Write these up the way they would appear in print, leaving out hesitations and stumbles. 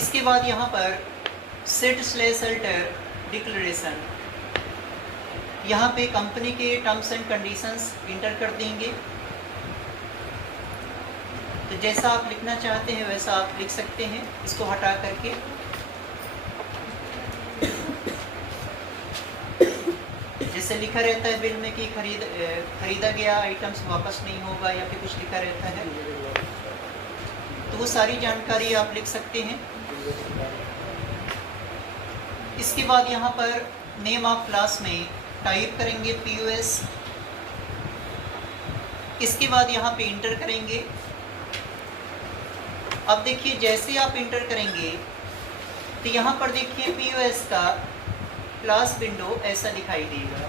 इसके बाद यहाँ पर सेट/अल्टर डिक्लेरेशन, यहाँ पे कंपनी के टर्म्स एंड कंडीशंस इंटर कर देंगे। तो जैसा आप लिखना चाहते हैं वैसा आप लिख सकते हैं, इसको हटा करके। जैसे लिखा रहता है बिल में कि खरीदा गया आइटम्स वापस नहीं होगा या फिर कुछ लिखा रहता है, तो वो सारी जानकारी आप लिख सकते हैं। इसके बाद यहाँ पर नेम ऑफ क्लास में टाइप करेंगे POS। इसके बाद यहाँ पे इंटर करेंगे। अब देखिए जैसे आप इंटर करेंगे तो यहाँ पर देखिए POS का क्लास विंडो ऐसा दिखाई देगा।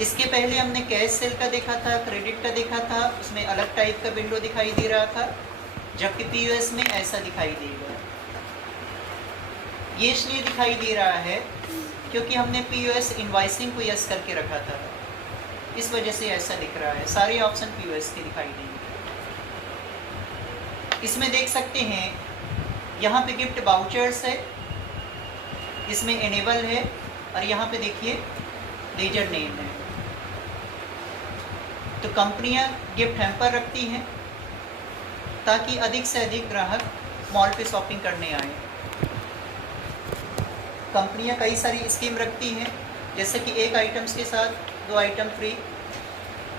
इसके पहले हमने कैश सेल का देखा था, क्रेडिट का देखा था, उसमें अलग टाइप का विंडो दिखाई दे रहा था, जबकि POS में ऐसा दिखाई देगा। ये इसलिए दिखाई दे रहा है क्योंकि हमने POS इनवॉइसिंग को यस करके रखा था, इस वजह से ऐसा दिख रहा है। सारे ऑप्शन POS के दिखाई देंगे। इसमें देख सकते हैं यहाँ पे गिफ्ट वाउचर्स है, इसमें एनेबल है, और यहाँ पे देखिए लेजर नेम है। तो कंपनियां गिफ्ट हैम्पर रखती हैं ताकि अधिक से अधिक ग्राहक मॉल पे शॉपिंग करने आए। कंपनियां कई सारी स्कीम रखती हैं, जैसे कि एक आइटम्स के साथ 2 आइटम फ्री,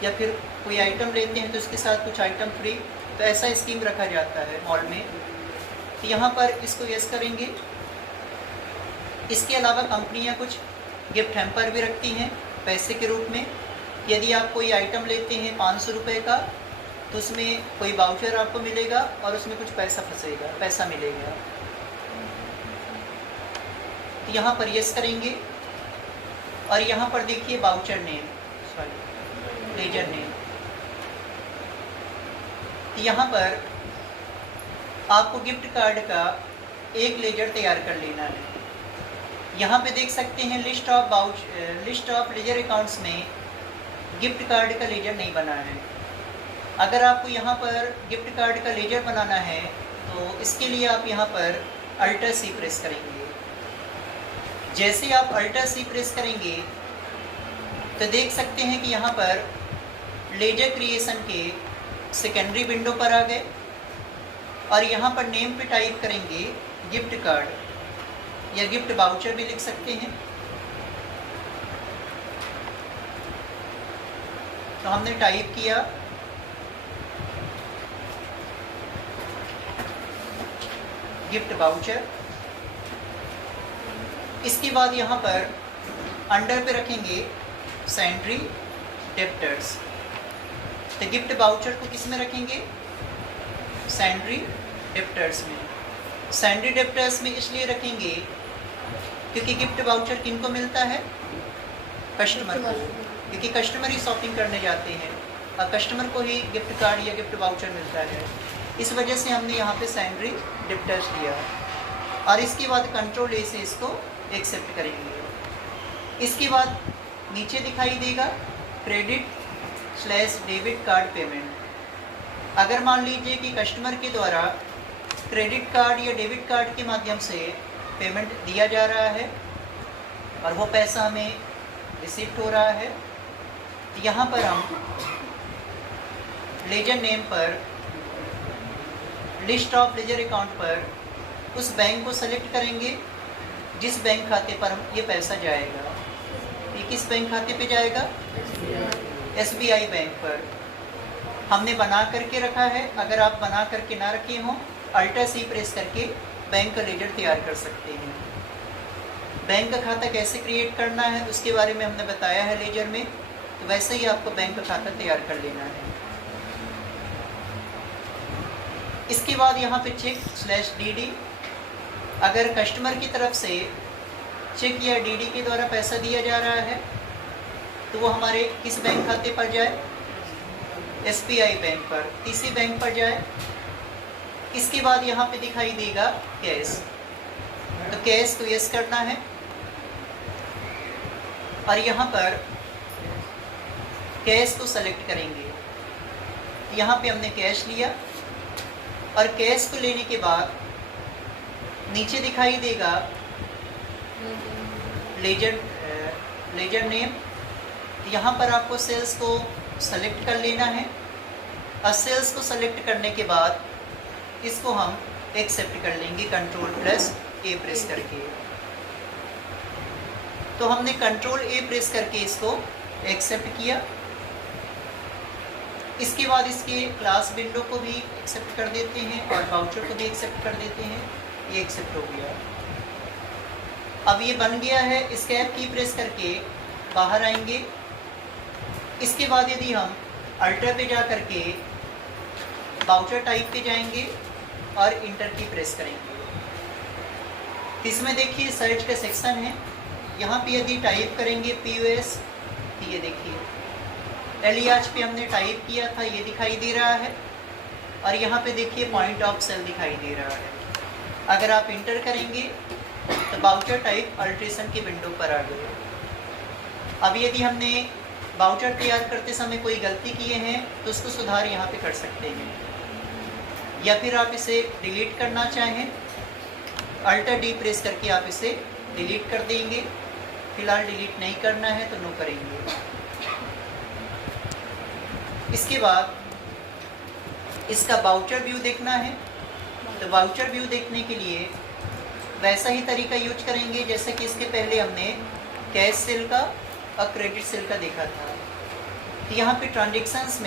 या फिर कोई आइटम लेते हैं तो उसके साथ कुछ आइटम फ्री, तो ऐसा स्कीम रखा जाता है मॉल में। तो यहाँ पर इसको यस करेंगे। इसके अलावा कंपनियाँ कुछ गिफ्ट हैम्पर भी रखती हैं पैसे के रूप में। यदि आप कोई आइटम लेते हैं 500 रुपये का, तो उसमें कोई वाउचर आपको मिलेगा और उसमें कुछ पैसा मिलेगा। तो यहाँ पर यस करेंगे, और यहाँ पर देखिए वाउचर नेम, लेजर नेम। तो यहाँ पर आपको गिफ्ट कार्ड का एक लेजर तैयार कर लेना है। यहाँ पे देख सकते हैं लिस्ट ऑफ लेजर अकाउंट्स में गिफ्ट कार्ड का लेजर नहीं बना है। अगर आपको यहाँ पर गिफ्ट कार्ड का लेजर बनाना है तो इसके लिए आप यहाँ पर Alt+C प्रेस करेंगे। जैसे आप Alt+C प्रेस करेंगे तो देख सकते हैं कि यहाँ पर लेजर क्रिएशन के सेकेंडरी विंडो पर आ गए, और यहाँ पर नेम पे टाइप करेंगे गिफ्ट कार्ड या गिफ्ट वाउचर भी लिख सकते हैं। तो हमने टाइप किया गिफ्ट वाउचर। इसके बाद यहाँ पर अंडर पे रखेंगे सैंड्री डेप्टर्स। तो गिफ्ट वाउचर को किस में रखेंगे? सैंड्री डेप्टर्स में। सैंड्री डेप्टर्स में इसलिए रखेंगे क्योंकि गिफ्ट वाउचर किनको मिलता है? कस्टमर को, क्योंकि कस्टमर ही शॉपिंग करने जाते हैं और कस्टमर को ही गिफ्ट कार्ड या गिफ्ट वाउचर मिलता है। इस वजह से हमने यहाँ पे सैंड्री डेप्टर्स दिया, और इसके बाद Ctrl+A से इसको एक्सेप्ट करेंगे। इसके बाद नीचे दिखाई देगा क्रेडिट/डेबिट कार्ड पेमेंट। अगर मान लीजिए कि कस्टमर के द्वारा क्रेडिट कार्ड या डेबिट कार्ड के माध्यम से पेमेंट दिया जा रहा है और वो पैसा हमें रिसीव हो रहा है, तो यहाँ पर हम लेजर नेम पर लिस्ट ऑफ लेजर अकाउंट पर उस बैंक को सेलेक्ट करेंगे जिस बैंक खाते पर हम ये पैसा जाएगा। ये किस बैंक खाते पे जाएगा? SBI बैंक पर। हमने बना करके रखा है। अगर आप बना करके ना रखे हों, Alt+C प्रेस करके बैंक का लेजर तैयार कर सकते हैं। बैंक का खाता कैसे क्रिएट करना है उसके बारे में हमने बताया है लेजर में, तो वैसे ही आपको बैंक का खाता तैयार कर लेना है। इसके बाद यहाँ पे चेक/DD, अगर कस्टमर की तरफ से चेक या DD के द्वारा पैसा दिया जा रहा है तो वो हमारे किस बैंक खाते पर जाए? SBI बैंक पर, इसी बैंक पर जाए। इसके बाद यहाँ पे दिखाई देगा कैश, तो कैश को यस करना है, और यहाँ पर कैश को सेलेक्ट करेंगे। यहाँ पे हमने कैश लिया, और कैश को लेने के बाद नीचे दिखाई देगा लेजर नेम। यहाँ पर आपको सेल्स को सेलेक्ट कर लेना है और सेल्स को सेलेक्ट करने के बाद इसको हम एक्सेप्ट कर लेंगे Ctrl+A प्रेस करके। तो हमने Ctrl+A प्रेस करके इसको एक्सेप्ट किया। इसके बाद इसके क्लास विंडो को भी एक्सेप्ट कर देते हैं और वाउचर को भी एक्सेप्ट कर देते हैं। ये एक्सेप्ट हो गया। अब ये बन गया है। एस्केप की प्रेस करके बाहर आएंगे। इसके बाद यदि हम अल्टर पे जा करके वाउचर टाइप पे जाएंगे और इंटर की प्रेस करेंगे। इसमें देखिए सर्च का सेक्शन है। यहाँ पे यदि टाइप करेंगे POS, तो ये देखिए LEH पे हमने टाइप किया था, ये दिखाई दे रहा है। और यहाँ पे देखिए पॉइंट ऑफ सेल दिखाई दे रहा है। अगर आप इंटर करेंगे तो वाउचर टाइप अल्ट्रेशन की विंडो पर आ गए। अब यदि हमने वाउचर तैयार करते समय कोई गलती किए हैं तो उसको सुधार यहाँ पे कर सकते हैं, या फिर आप इसे डिलीट करना चाहें Alt+D प्रेस करके आप इसे डिलीट कर देंगे। फिलहाल डिलीट नहीं करना है तो नो करेंगे। इसके बाद इसका वाउचर व्यू देखना है। तो वाउचर व्यू देखने के लिए वैसा ही तरीका यूज करेंगे जैसे कि इसके पहले हमने कैश सेल का और क्रेडिट सेल का देखा था। तो यहाँ पे ट्रांजेक्शन्स में